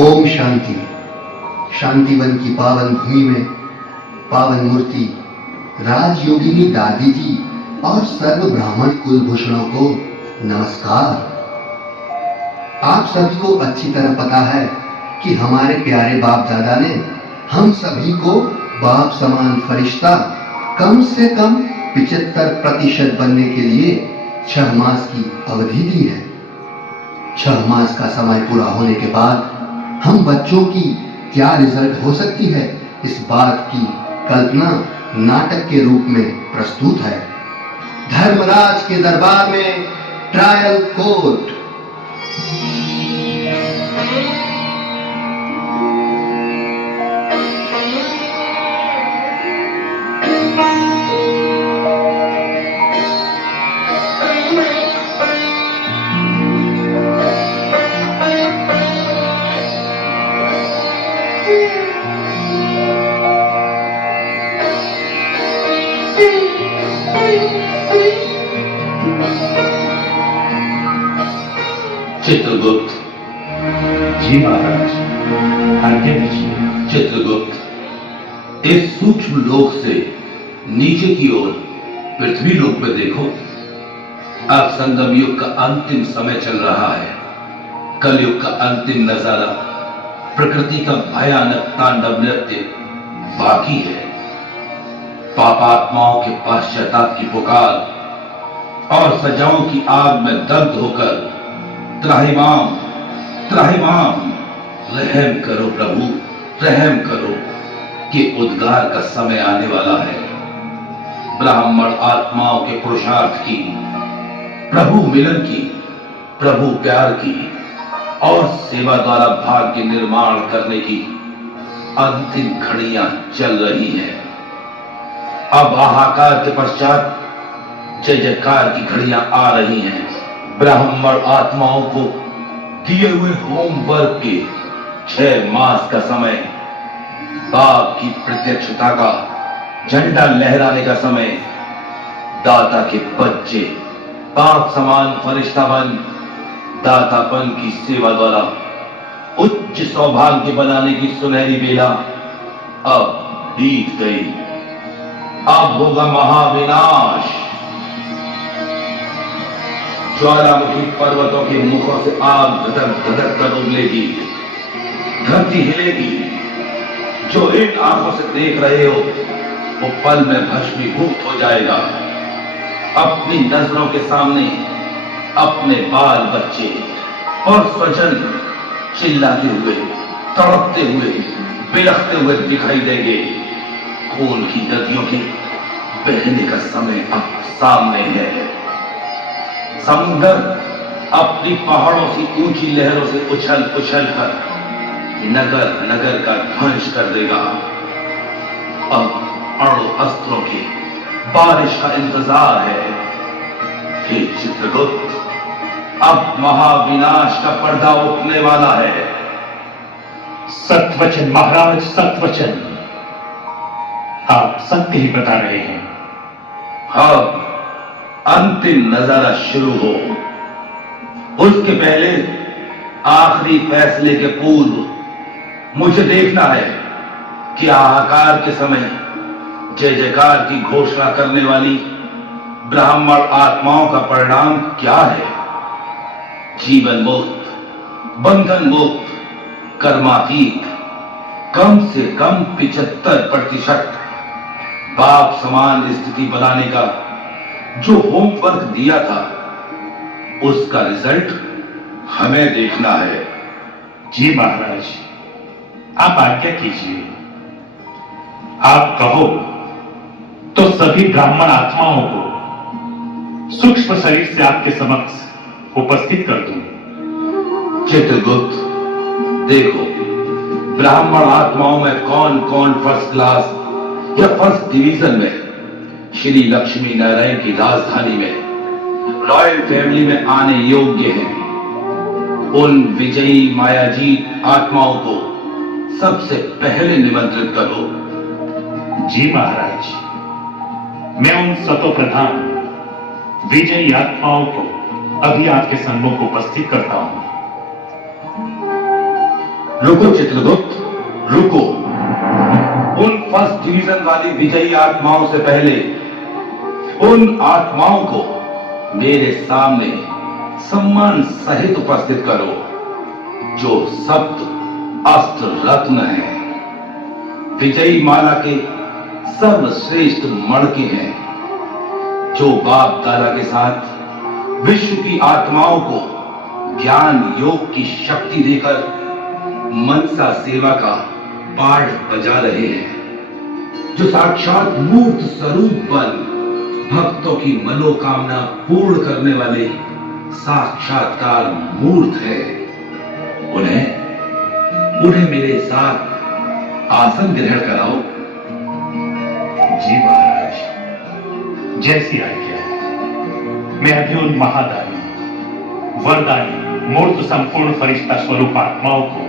ओम शांति। शांतिवन की पावन भूमि में पावन मूर्ति राजयोगिनी दादी जी और सर्व ब्राह्मण कुलभूषणों को नमस्कार। आप सभी को अच्छी तरह पता है कि हमारे प्यारे बाप दादा ने हम सभी को बाप समान फरिश्ता कम से कम 75% बनने के लिए 6 मास की अवधि दी है। 6 मास का समय पूरा होने के बाद हम बच्चों की क्या रिजल्ट हो सकती है, इस बात की कल्पना नाटक के रूप में प्रस्तुत है। धर्मराज के दरबार में ट्रायल कोर्ट। चित्रगुप्त। जी महाराज, आज्ञा दीजिए। चित्रगुप्त, इस सूक्ष्म लोक से नीचे की ओर पृथ्वी लोक में देखो। अब संगम युग का अंतिम समय चल रहा है। कलयुग का अंतिम नजारा, प्रकृति का भयानक तांडव नृत्य बाकी है। पापात्माओं के पश्चाताप की पुकार और सजाओं की आग में दग्ध होकर त्राहिमाम त्राहिमाम, रहम करो प्रभु, रहम करो कि उद्गार का समय आने वाला है। ब्राह्मण आत्माओं के पुरुषार्थ की, प्रभु मिलन की, प्रभु प्यार की और सेवा द्वारा भाग्य निर्माण करने की अंतिम घड़ियां चल रही हैं। अब हाहाकार के पश्चात जय जयकार की घड़ियां आ रही हैं। ब्राह्मण आत्माओं को दिए हुए होमवर्क के 6 मास का समय, बाप की प्रत्यक्षता का झंडा लहराने का समय, दाता के बच्चे बाप समान फरिश्ता बन दातापन की सेवा द्वारा उच्च सौभाग्य बनाने की सुनहरी बेला अब बीत गई। अब होगा महाविनाश। ज्वालामुखी पर्वतों के मुखों से आग धधक धधक कर उबलेगी, धरती हिलेगी। जो इन आंखों से देख रहे हो वो पल में भस्मीभूत हो जाएगा। अपनी नजरों के सामने अपने बाल बच्चे और स्वजन चिल्लाते हुए, तड़पते हुए, बिलखते हुए दिखाई देंगे। खून की नदियों के बहने का समय अब सामने है। समुद्र अपनी पहाड़ों से ऊंची लहरों से उछल उछल कर नगर नगर का ध्वंस कर देगा। अब अणु अस्त्रों की बारिश का इंतजार है। हे चित्रगुप्त, अब महाविनाश का पर्दा उठने वाला है। सत्वचन महाराज, सत्वचन। आप सत्य ही बता रहे हैं। अब अंतिम नजारा शुरू हो, उसके पहले आखिरी फैसले के पूर्व मुझे देखना है कि हाहाकार के समय जय जयकार की घोषणा करने वाली ब्राह्मण आत्माओं का परिणाम क्या है। जीवन मुक्त, बंधन मुक्त, कर्मातीत, कम से कम 75% बाप समान स्थिति बनाने का जो होमवर्क दिया था, उसका रिजल्ट हमें देखना है। जी महाराज, आप आज्ञा कीजिए। आप कहो तो सभी ब्राह्मण आत्माओं को सूक्ष्म शरीर से आपके समक्ष उपस्थित कर दूं। चित्रगुप्त, देखो ब्राह्मण आत्माओं में कौन कौन फर्स्ट क्लास या फर्स्ट डिवीजन में श्री लक्ष्मी नारायण की राजधानी में रॉयल फैमिली में आने योग्य हैं। उन विजयी मायाजीत आत्माओं को सबसे पहले निमंत्रित करो। जी महाराज, मैं उन सतो प्रधान विजयी आत्माओं को अभी आपके सन्मुख उपस्थित करता हूं। रुको चित्रगुप्त, रुको। उन फर्स्ट डिवीजन वाली विजयी आत्माओं से पहले उन आत्माओं को मेरे सामने सम्मान सहित उपस्थित करो, जो सप्त अस्त्र रत्न है, विजयी माला के सर्वश्रेष्ठ मणके हैं, जो बाप दादा के साथ विश्व की आत्माओं को ज्ञान योग की शक्ति देकर मनसा सेवा का पाठ बजा रहे हैं, जो साक्षात मूर्त स्वरूप बल भक्तों की मनोकामना पूर्ण करने वाले साक्षात्कार मूर्त है। उन्हें मेरे साथ आसन ग्रहण कराओ। जी महाराज, जैसी आज्ञा। मैं अभी उन महादानी, वरदानी, मूर्त संपूर्ण फरिश्ता स्वरूप आत्माओं को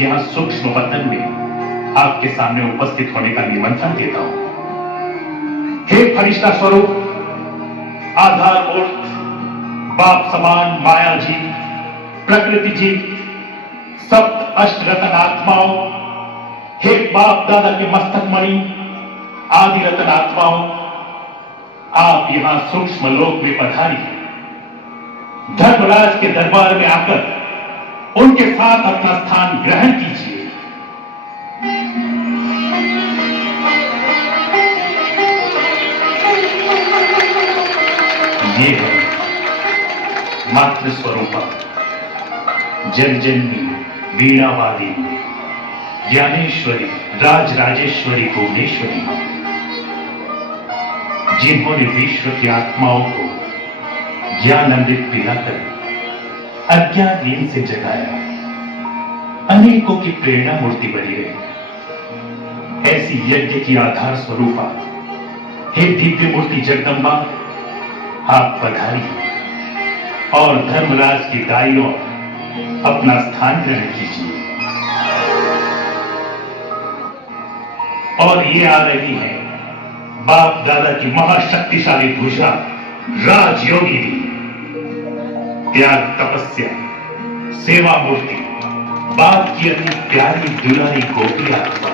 यहां सूक्ष्म वतन में आपके सामने उपस्थित होने का निमंत्रण देता हूं। हे फरिश्ता स्वरूप, आधार मूर्त, बाप समान माया जी, प्रकृति जी, सप्त अष्ट रतन आत्माओं, हे बाप दादा के मस्तक मणि, आदि रतन आत्माओं, आप यहां सूक्ष्म लोक में पधारिए। धर्मराज के दरबार में आकर उनके साथ अपना स्थान ग्रहण कीजिए। ये है मातृ स्वरूपा, जगजननी, वीणावादी, ज्ञानेश्वरी, राजराजेश्वरी, भुवनेश्वरी, जिन्होंने विश्व की आत्माओं को ज्ञान अमृत पिलाकर अज्ञान नींद से जगाया, अनेकों की प्रेरणा मूर्ति बनी रही। ऐसी यज्ञ की आधार स्वरूपा, हे दिव्य मूर्ति जगदम्बा, आप पधारिए और धर्मराज की दाई ओर अपना स्थान ग्रहण कीजिए। और ये आ रही है बाप दादा की महाशक्तिशाली भुजा राजयोगिनी, त्याग तपस्या, सेवा मूर्ति, बाप की अति प्यारी दुलारी गोपी आत्मा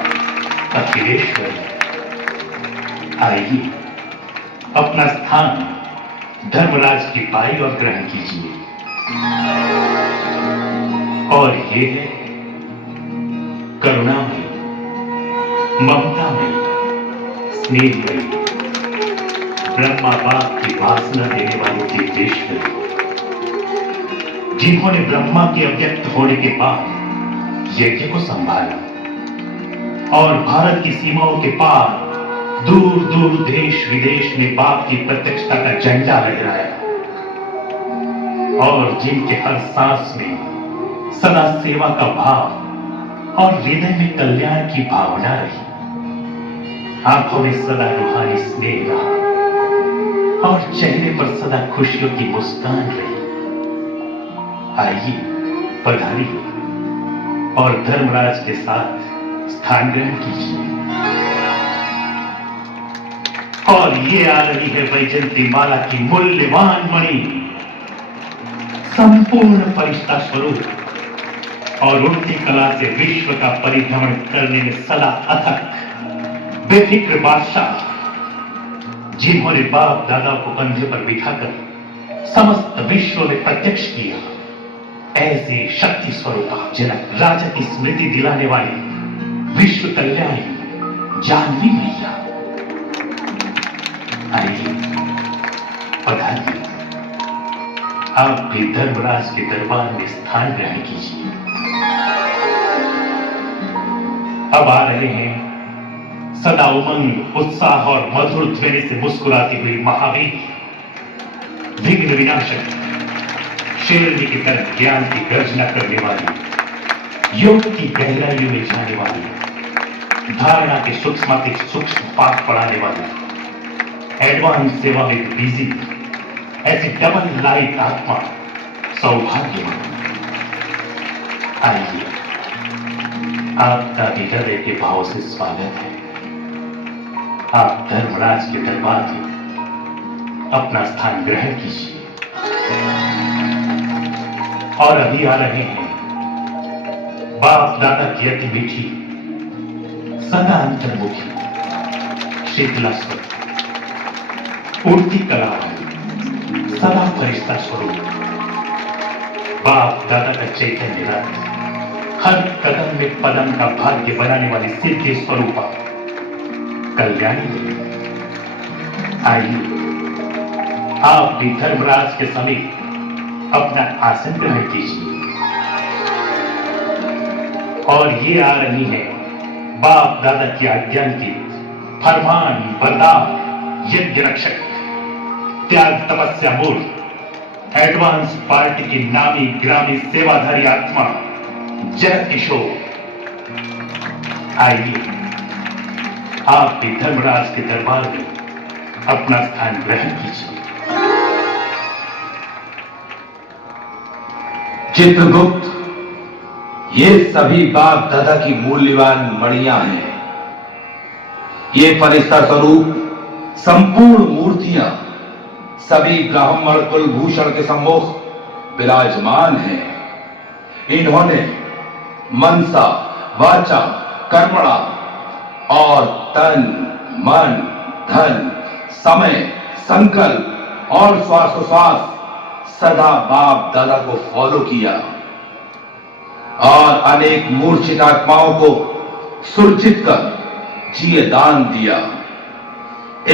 अखिलेश्वरी। आइए अपना स्थान धर्मराज की बाई ओर ग्रहण कीजिए। और ये है करुणामयी, ममतामयी, स्नेहमयी, ब्रह्मा बाप की वासना देने वाली दिव्येश्वरी, जिन्होंने ब्रह्मा के अव्यक्त होने के बाद यज्ञ को संभाला और भारत की सीमाओं के पार दूर दूर देश विदेश में बाप की प्रत्यक्षता का झंडा लहराया, और जिनके हर सांस में सदा सेवा का भाव और हृदय में कल्याण की भावना रही, आंखों में सदा रूहानी स्नेह रहा और चेहरे पर सदा खुशियों की मुस्कान रही। आइए पधारिए और धर्मराज के साथ स्थान ग्रहण कीजिए। और ये आ रही है वैजयंती माला की मूल्यवान मणि, संपूर्ण फरिश्ता स्वरूप और उड़ती कला से विश्व का परिभ्रमण करने में सदा अथक बेफिक्र बादशाह, जिन्होंने बाप दादा को कंधे पर बिठाकर समस्त विश्व में प्रत्यक्ष किया, ऐसे शक्ति स्वरूपा जनक राजा की स्मृति दिलाने वाली विश्व कल्याणी जानवी मैया। आइए पधारिए, आप भी धर्मराज के दरबार में स्थान ग्रहण कीजिए। अब आ रहे हैं सदा उमंग, उत्साह और मधुर ध्वनि से मुस्कुराती हुई महावीर, विघ्न विनाशक, शेरनी की तरह ज्ञान की गर्जना करने वाली, योग की गहराइयों में जाने वाली, धारणा के सूक्ष्म पाठ पढ़ाने वाली, एडवांस सेवा में बिजी ऐसी डबल लाइट आत्मा सौभाग्यवान। आइए, आपका भी हृदय के भाव से स्वागत है। आप धर्मराज के दरबार में अपना स्थान ग्रहण कीजिए। और अभी आ रहे हैं बाप दादा की अति मीठी, सदा अंतर्मुखी, शीतला स्वर, उड़ती कला, सदा फरिश्ता स्वरूप, बाप दादा का चैतन्य रथ, हर कदम में पदम का भाग्य बनाने वाली सिद्धि स्वरूपा कल्याणी देवी। आइए आप भी धर्मराज के समीप अपना आसन ग्रहण कीजिए। और ये आ रही है बाप दादा की आज्ञा की फरमान बरदान यज्ञ रक्षक, त्याग तपस्या मूर्त, एडवांस पार्टी की नामी ग्रामी सेवाधारी आत्मा जगत किशोर। आइए आप भी धर्मराज के दरबार में अपना स्थान ग्रहण कीजिए। चित्रगुप्त, ये सभी बाप दादा की मूल्यवान मणियां हैं। ये फरिश्ता स्वरूप संपूर्ण मूर्तियां सभी ब्राह्मण कुलभूषण के सम्मुख विराजमान हैं। इन्होंने मनसा वाचा कर्मणा और तन मन धन समय संकल्प और श्वासोश्वास सदा बाप दादा को फॉलो किया और अनेक मूर्छित आत्माओं को सुरक्षित कर जिए दान दिया।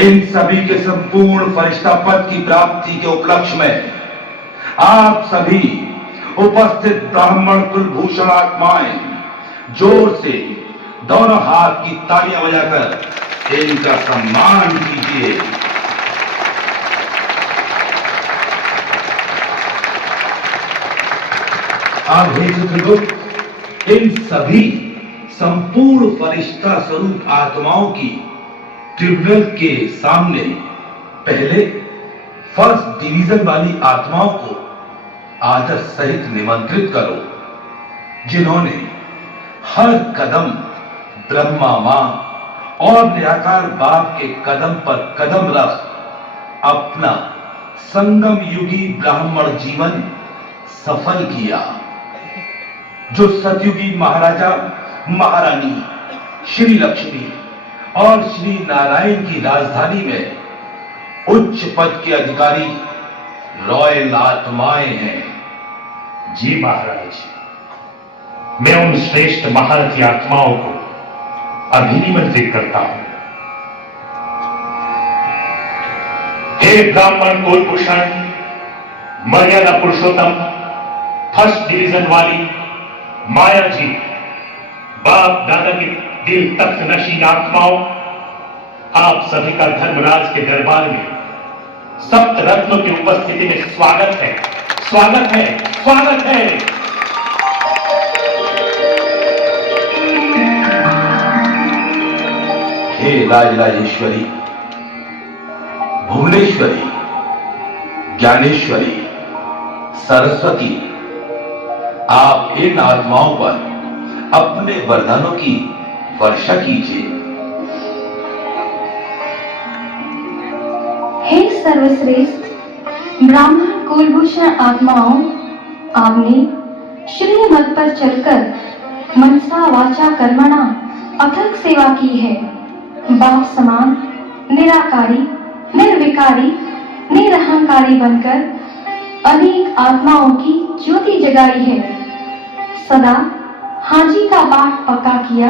इन सभी के संपूर्ण फरिश्ता पद की प्राप्ति के उपलक्ष्य में आप सभी उपस्थित ब्राह्मण कुलभूषण आत्माएं जोर से दोनों हाथ की तालियां बजाकर इनका सम्मान कीजिए। अब हे चित्रगुप्त, इन सभी संपूर्ण फरिश्ता स्वरूप आत्माओं की ट्रिब्यूनल के सामने पहले फर्स्ट डिवीजन वाली आत्माओं को आदर सहित निमंत्रित करो, जिन्होंने हर कदम ब्रह्मा मां और निराकार बाप के कदम पर कदम रख अपना संगम युगी ब्राह्मण जीवन सफल किया। जो सतयुगी महाराजा महारानी श्री लक्ष्मी और श्री नारायण की राजधानी में उच्च पद के अधिकारी रॉयल आत्माएं हैं। जी महाराज, मैं उन श्रेष्ठ महारथी आत्माओं को अभिनिमंत्रित करता हूं। हे ब्राह्मण कुलभूषण, मर्यादा पुरुषोत्तम, फर्स्ट डिवीजन वाली माया जी, बाप दादा के दिल तख्त नशीन आत्माओं, आप सभी का धर्मराज के दरबार में सप्त रत्नों की उपस्थिति में स्वागत है, स्वागत है, स्वागत है। हे राजराजेश्वरी, भुवनेश्वरी, ज्ञानेश्वरी, सरस्वती, आप इन आत्माओं पर अपने वरदानों की वर्षा कीजिए। हे सर्वश्रेष्ठ ब्राह्मण कुलभूषण आत्माओं, आपने श्रीमत पर चलकर मनसा वाचा कर्मणा अथक सेवा की है। बाप समान निराकारी, निर्विकारी, निरहंकारी बनकर अनेक आत्माओं की ज्योति जगाई है। सदा हाजी का पाठ पक्का किया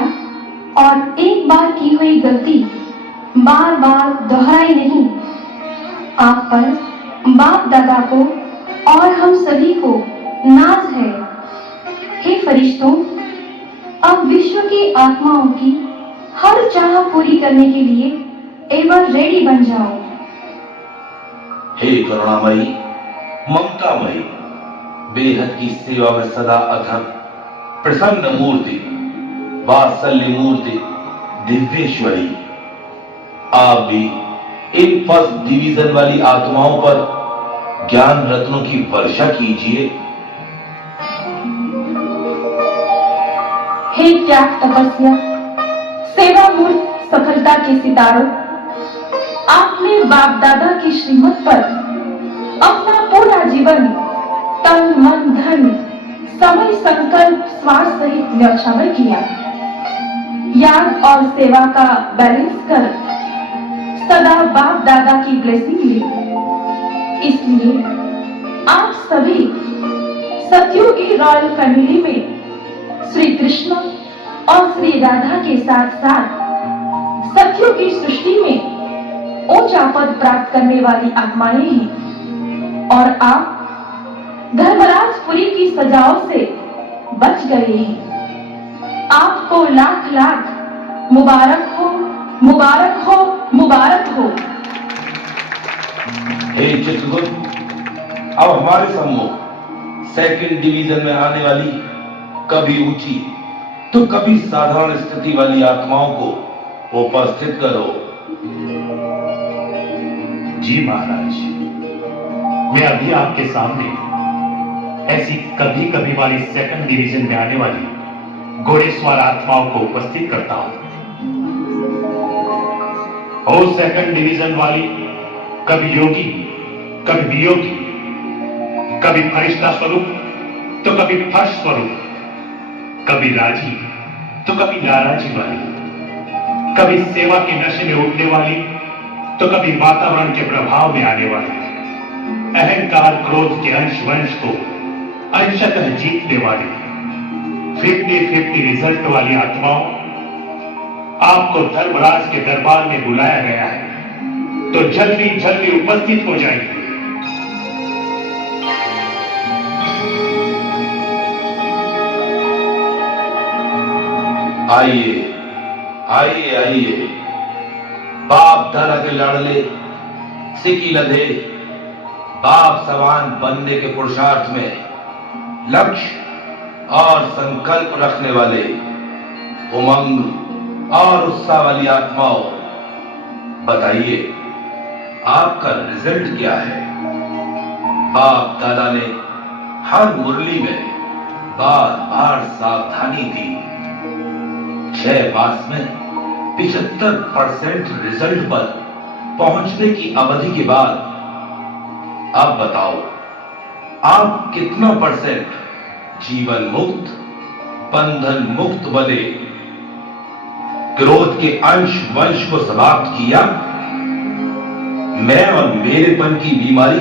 और एक बार की हुई गलती बार बार दोहराई नहीं। आप पर बाप दादा को और हम सभी को नाज है। हे फरिश्तों, अब विश्व की आत्माओं की हर चाह पूरी करने के लिए एवर रेडी बन जाओ। हे करुणामयी, ममतामयी, बेहद की सेवा में सदा अथक प्रसन्न मूर्ति, वात्सल्य मूर्ति, दिव्येश्वरी, आप भी इन फर्स्ट डिवीजन वाली आत्माओं पर ज्ञान रत्नों की वर्षा कीजिए। हे त्याग तपस्या सेवा मूर्त सफलता के सितारों, आपने बाप दादा की श्रीमत पर अपना पूरा जीवन तन मन धन समय संकल्प स्वार्थ सहित न्यौछावर किया। याद और सेवा का बैलेंस कर सदा बाप दादा की ब्लेसिंग ली। इसलिए आप सभी सतयुगी रॉयल फैमिली में श्री कृष्ण और श्री राधा के साथ साथ सतयुगी सृष्टि में ऊंचा पद प्राप्त करने वाली आत्माएं हैं और आप धर्मराजपुरी की सजाओं से बच गए हैं। आपको लाख लाख मुबारक हो, मुबारक हो, मुबारक हो। हे चित्रगुप्त, अब हमारे सम्मुख सेकंड डिवीजन में आने वाली कभी ऊंची तो कभी साधारण स्थिति वाली आत्माओं को उपस्थित करो। जी महाराज, मैं अभी आपके सामने ऐसी कभी कभी वाली सेकंड डिवीजन में आने वाली घोड़ेसवार आत्माओं को उपस्थित करता हूं। और सेकंड डिवीजन वाली कभी योगी, कभी वियोगी, कभी फरिश्ता स्वरूप तो कभी फर्श स्वरूप, कभी राजी तो कभी नाराजी वाली, कभी सेवा के नशे में उठने वाली तो कभी वातावरण के प्रभाव में आने वाली, अहंकार क्रोध के अंश वंश को अंशतः जीतने वाली 50-50 रिजल्ट वाली आत्माओं, आपको धर्मराज के दरबार में बुलाया गया है, तो जल्दी जल्दी उपस्थित हो जाइए। आइए आइए आइए, बाप दादा के लाडले सिकी लधे बाप समान बनने के पुरुषार्थ में लक्ष्य और संकल्प रखने वाले उमंग और उत्साह वाली आत्माओं, बताइए आपका रिजल्ट क्या है। बाप दादा ने हर मुरली में बार बार सावधानी दी। 6 मास में 75% रिजल्ट पर पहुंचने की अवधि के बाद अब बताओ, आप कितना परसेंट जीवन मुक्त, बंधन मुक्त बने, क्रोध के अंश वंश को समाप्त किया, मैं और मेरेपन की बीमारी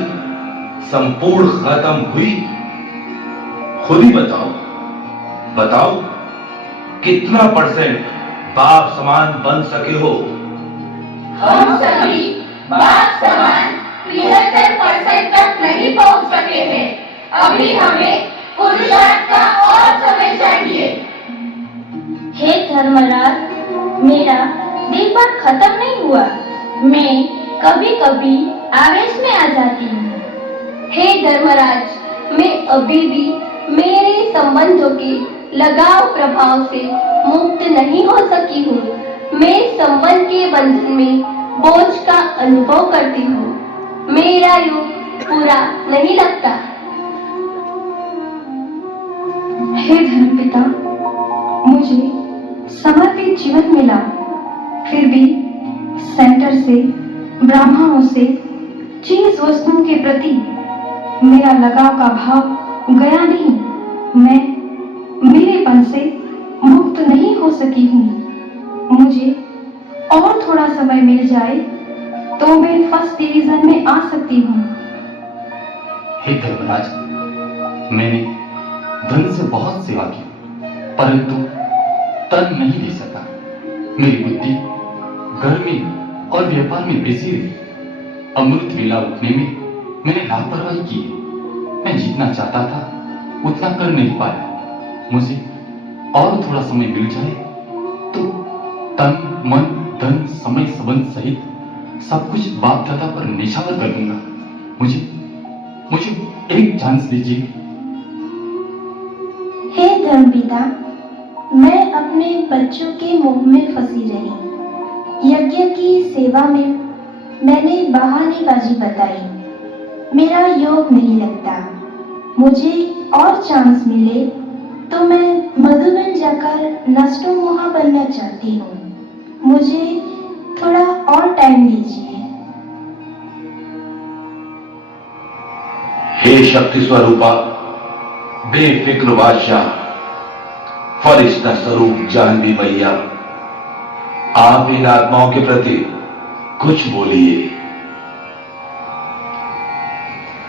संपूर्ण खत्म हुई? खुद ही बताओ, बताओ कितना परसेंट बाप समान बन सके हो? हम सभी बाप समान 73% तक नहीं पहुंच सके हैं। अभी हमें पुरुषार्थ का और समय चाहिए। हे धर्मराज, मेरा दीपक खत्म नहीं हुआ। मैं कभी कभी आवेश में आ जाती हूँ। हे धर्मराज, मैं अभी भी मेरे संबंधों के लगाव प्रभाव से मुक्त नहीं हो सकी हूँ। मैं संबंध के बंधन में बोझ का अनुभव करती हूँ। मेरा युग पूरा नहीं लगता। हे धर्मपिता, मुझे समर्पित जीवन मिला, फिर भी सेंटर से, ब्राह्मणों से, चीज वस्तुओं के प्रति मेरा लगाव का भाव गया नहीं। मैं मेरेपन से मुक्त नहीं हो सकी हूँ। मुझे और थोड़ा समय मिल जाए तो मैं फर्स्ट डिवीजन में आ सकती हूँ। हे धर्मराज, मैंने धन से बहुत सेवा की, परंतु तन नहीं दे सका। मेरी बुद्धि घर में और व्यापार में बिजी रही। अमृत वेला उठने में मैंने लापरवाही की। मैं जितना चाहता था उतना कर नहीं पाया। मुझे और थोड़ा समय मिल जाए तो तन, मन, धन, समय, संबंध सहित सब कुछ बाप दादा पर निछावर कर दूंगा। मुझे एक चांस दीजिए। हे धर्मपिता, मैं अपने बच्चों के मोह में फंसी रही। यज्ञ की सेवा में मैंने बहानेबाजी बताई। मेरा योग नहीं लगता। मुझे और चांस मिले तो मैं मधुबन जाकर नष्टो मोहा बनना चाहती हूँ। मुझे थोड़ा और टाइम दीजिए। हे शक्ति स्वरूपा, बेफिक्र बादशाह, फरिश्ता स्वरूप जानवी मैया, आप इन आत्माओं के प्रति कुछ बोलिए।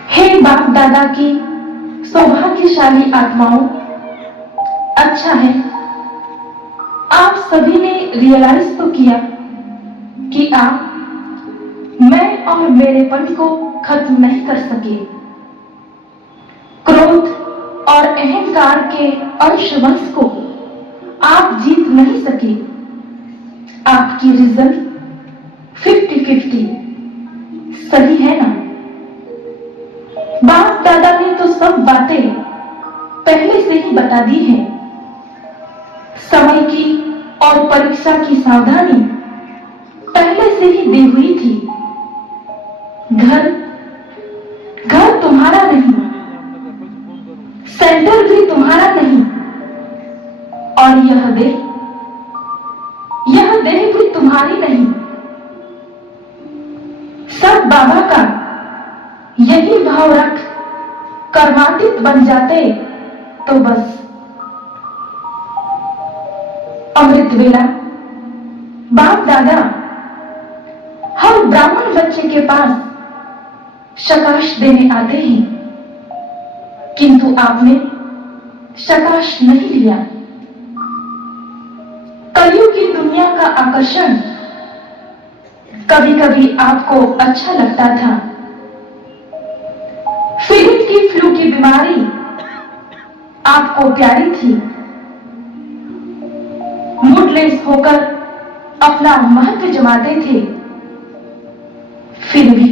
हे बाप दादा की सौभाग्यशाली आत्माओं, अच्छा है आप सभी ने रियलाइज तो किया कि आप मैं और मेरेपन को खत्म नहीं कर सके। क्रोध और अहंकार के अंशवंश को आप जीत नहीं सके। आपकी रिजल्ट 50-50 सही है ना? बाप दादा ने तो सब बातें पहले से ही बता दी हैं। समय की और परीक्षा की सावधानी पहले से ही दी हुई थी। घर तुम्हारा नहीं, सेंटर भी तुम्हारा नहीं, और यह देह भी तुम्हारी नहीं। सब बाबा का यही भाव रख कर्मातीत बन जाते तो बस। अमृत वेला बाप दादा, हम ब्राह्मण बच्चे के पास शकाश देने आते हैं, किंतु आपने शकाश नहीं लिया। कलयुग की दुनिया का आकर्षण कभी कभी आपको अच्छा लगता था। फिलिप की फ्लू की बीमारी आपको प्यारी थी। मूडलेस होकर अपना महत्व जमाते थे। फिर भी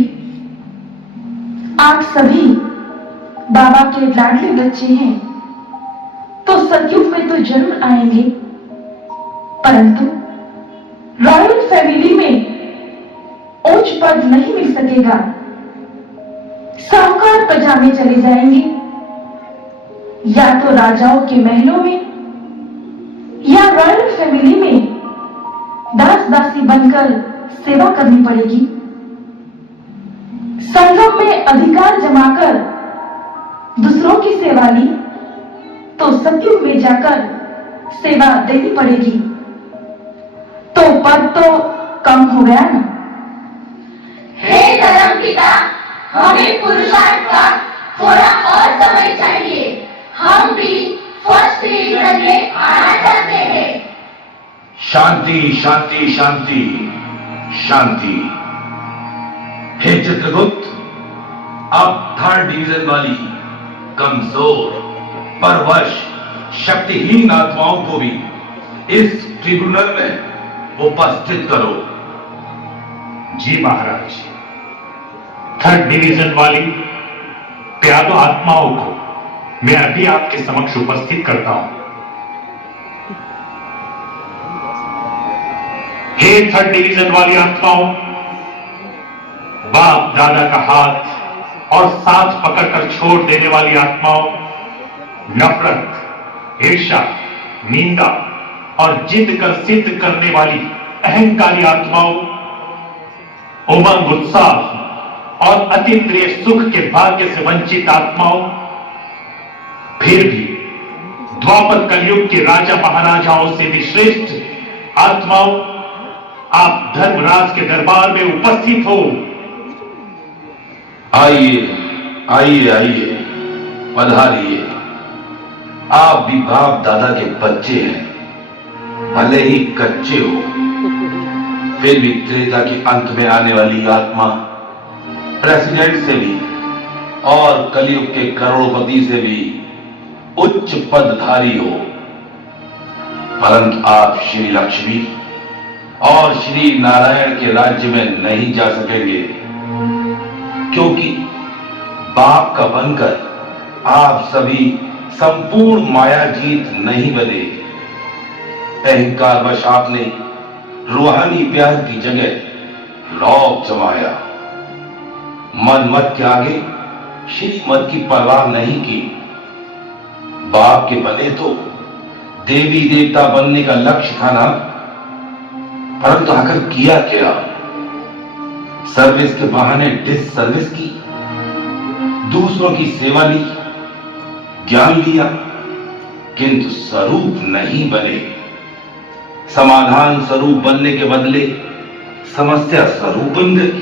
आप सभी बाबा के लाडले बच्चे हैं, तो सतयुग में तो जरूर आएंगे, परंतु रॉयल फैमिली में उच्च पद नहीं मिल सकेगा। साहूकार पजामे चले जाएंगे, या तो राजाओं के महलों में या रॉयल फैमिली में दास दासी बनकर सेवा करनी पड़ेगी। संगम में अधिकार जमाकर दूसरों की सेवा ली तो सतयुग में जाकर सेवा देनी पड़ेगी। तो पद तो कम हो गया ना? हे धर्मपिता, हमें पुरुषार्थ का थोड़ा और समय चाहिए। हम भी फर्स्ट डिवीजन में आना चाहते हैं। शांति शांति शांति शांति। हे चित्रगुप्त, अब थर्ड डिवीजन वाली कमजोर, परवश, शक्तिहीन आत्माओं को भी इस ट्रिब्यूनल में उपस्थित करो। जी महाराज। थर्ड डिवीजन वाली प्यादो आत्माओं को मैं अभी आपके समक्ष उपस्थित करता हूं। हे थर्ड डिवीजन वाली आत्माओं, बाप दादा का हाथ और साथ पकड़कर छोड़ देने वाली आत्माओं, नफरत, ईर्ष्या, निंदा और जिद कर सिद्ध करने वाली अहंकारी आत्माओं, उमंग, उत्साह और अतीन्द्रिय सुख के भाग्य से वंचित आत्माओं, फिर भी द्वापर कलयुग के राजा महाराजाओं से भी श्रेष्ठ आत्माओं, आप धर्मराज के दरबार में उपस्थित हो। आइए आइए आइए, पधारिए। आप भी बाप दादा के बच्चे हैं, भले ही कच्चे हो, फिर भी त्रेता के अंत में आने वाली आत्मा प्रेसिडेंट से भी और कलयुग के करोड़पति से भी उच्च पदधारी हो। परंतु आप श्री लक्ष्मी और श्री नारायण के राज्य में नहीं जा सकेंगे, क्योंकि बाप का बनकर आप सभी संपूर्ण माया जीत नहीं बने। अहंकारवश आपने रूहानी प्यार की जगह लौक जमाया। मन मत के आगे श्रीमत की परवाह नहीं की। बाप के बने तो देवी देवता बनने का लक्ष्य था ना, परंतु आखिर किया क्या? सर्विस के बहाने डिस सर्विस की, दूसरों की सेवा ली, ज्ञान लिया, किंतु स्वरूप नहीं बने। समाधान स्वरूप बनने के बदले समस्या स्वरूप बन गई।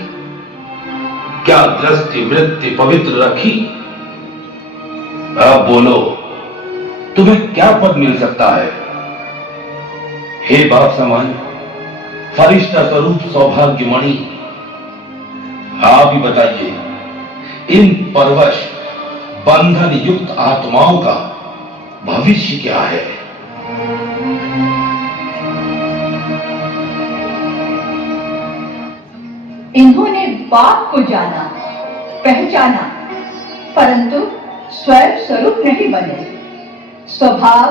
क्या दृष्टि वृत्ति पवित्र रखी? अब बोलो, तुम्हें क्या पद मिल सकता है? हे बाप समान फरिश्ता स्वरूप सौभाग्यमणि, आप ही बताइए, इन परवश बंधन युक्त आत्माओं का भविष्य क्या है? इन्होंने बाप को जाना, पहचाना, परंतु स्वयं स्वरूप नहीं बने। स्वभाव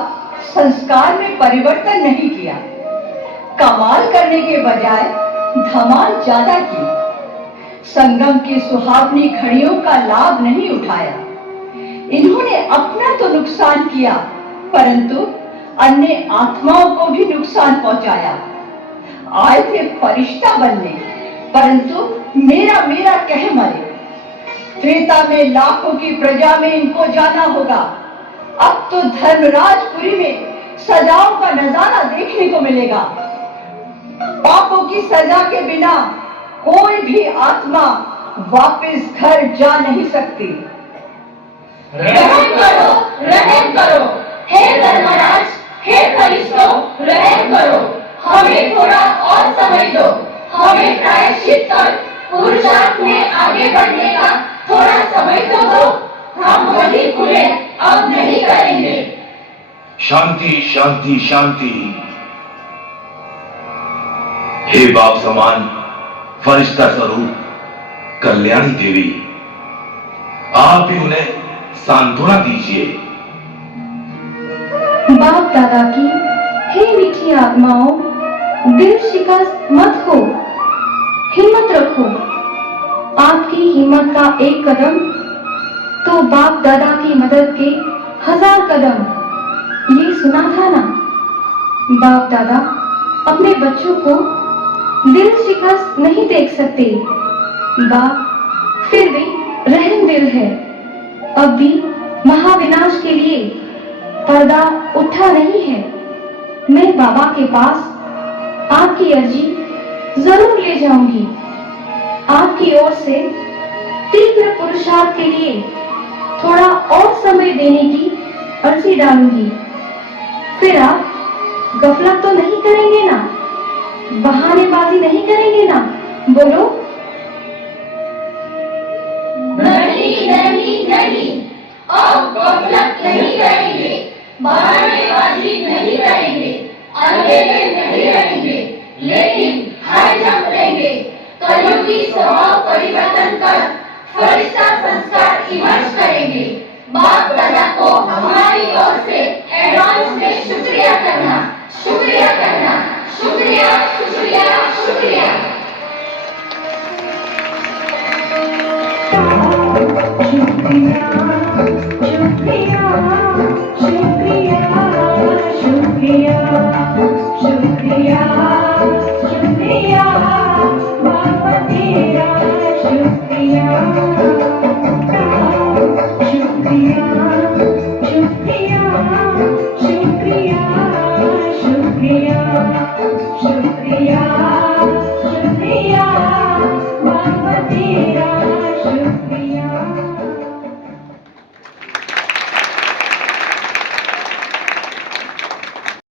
संस्कार में परिवर्तन नहीं किया। कमाल करने के बजाय धमाल ज्यादा की। संगम की सुहावनी घड़ियों का लाभ नहीं उठाया। इन्होंने अपना तो नुकसान किया, परंतु अन्य आत्माओं को भी नुकसान पहुंचाया। आए थे फरिश्ता बनने, परंतु मेरा मेरा कह मरे। त्रेता में लाखों की प्रजा में इनको जाना होगा। अब तो धर्मराजपुरी में सजाओं का नजारा देखने को मिलेगा। पापों की सजा के बिना कोई भी आत्मा वापस घर जा नहीं सकती। रहम करो, रहम करो, हे धर्मराज, हे फरिश्तों, रहम करो। हमें थोड़ा और समय दो। हमें प्रायश्चित कर पुरुषार्थ में आगे बढ़ने का थोड़ा समय तो दो। हम वही खुले अब नहीं करेंगे। शांति, शांति, शांति। हे बाप समान फरिश्ता स्वरूप कल्याणी देवी, आप ही उन्हें सांत्वना दीजिए। बाप दादा की हे मीठी आत्माओं, दिल शिकस्त मत हो, हिम्मत रखो। आपकी हिम्मत का एक कदम तो बाप दादा की मदद के 1000 कदम। ये सुना था ना? बाप दादा अपने बच्चों को दिल शिकस्त नहीं देख सकते। बाप फिर भी रहम दिल है। अब भी महाविनाश के लिए पर्दा उठा नहीं है। मैं बाबा के पास आपकी अर्जी जरूर ले जाऊंगी। आपकी ओर से तीव्र पुरुषार्थ के लिए थोड़ा और समय देने की अर्जी डालूंगी। फिर आप गफलत तो नहीं करेंगे ना? बहानेबाजी नहीं करेंगे ना? बोलो। नहीं, नहीं, नहीं, अब गफलत नहीं करेंगे, बहानेबाजी नहीं करेंगे, अकेले नहीं रहेंगे, लेकिन हाई जंप लेंगे। कलयुगी स्वभाव परिवर्तन कर फरिश्ता संस्कार इमर्ज करेंगे। बाप दादा को हमारी ओर से एडवांस में शुक्रिया करना, शुक्रिया करना, शुक्रिया, शुक्रिया, शुक्रिया।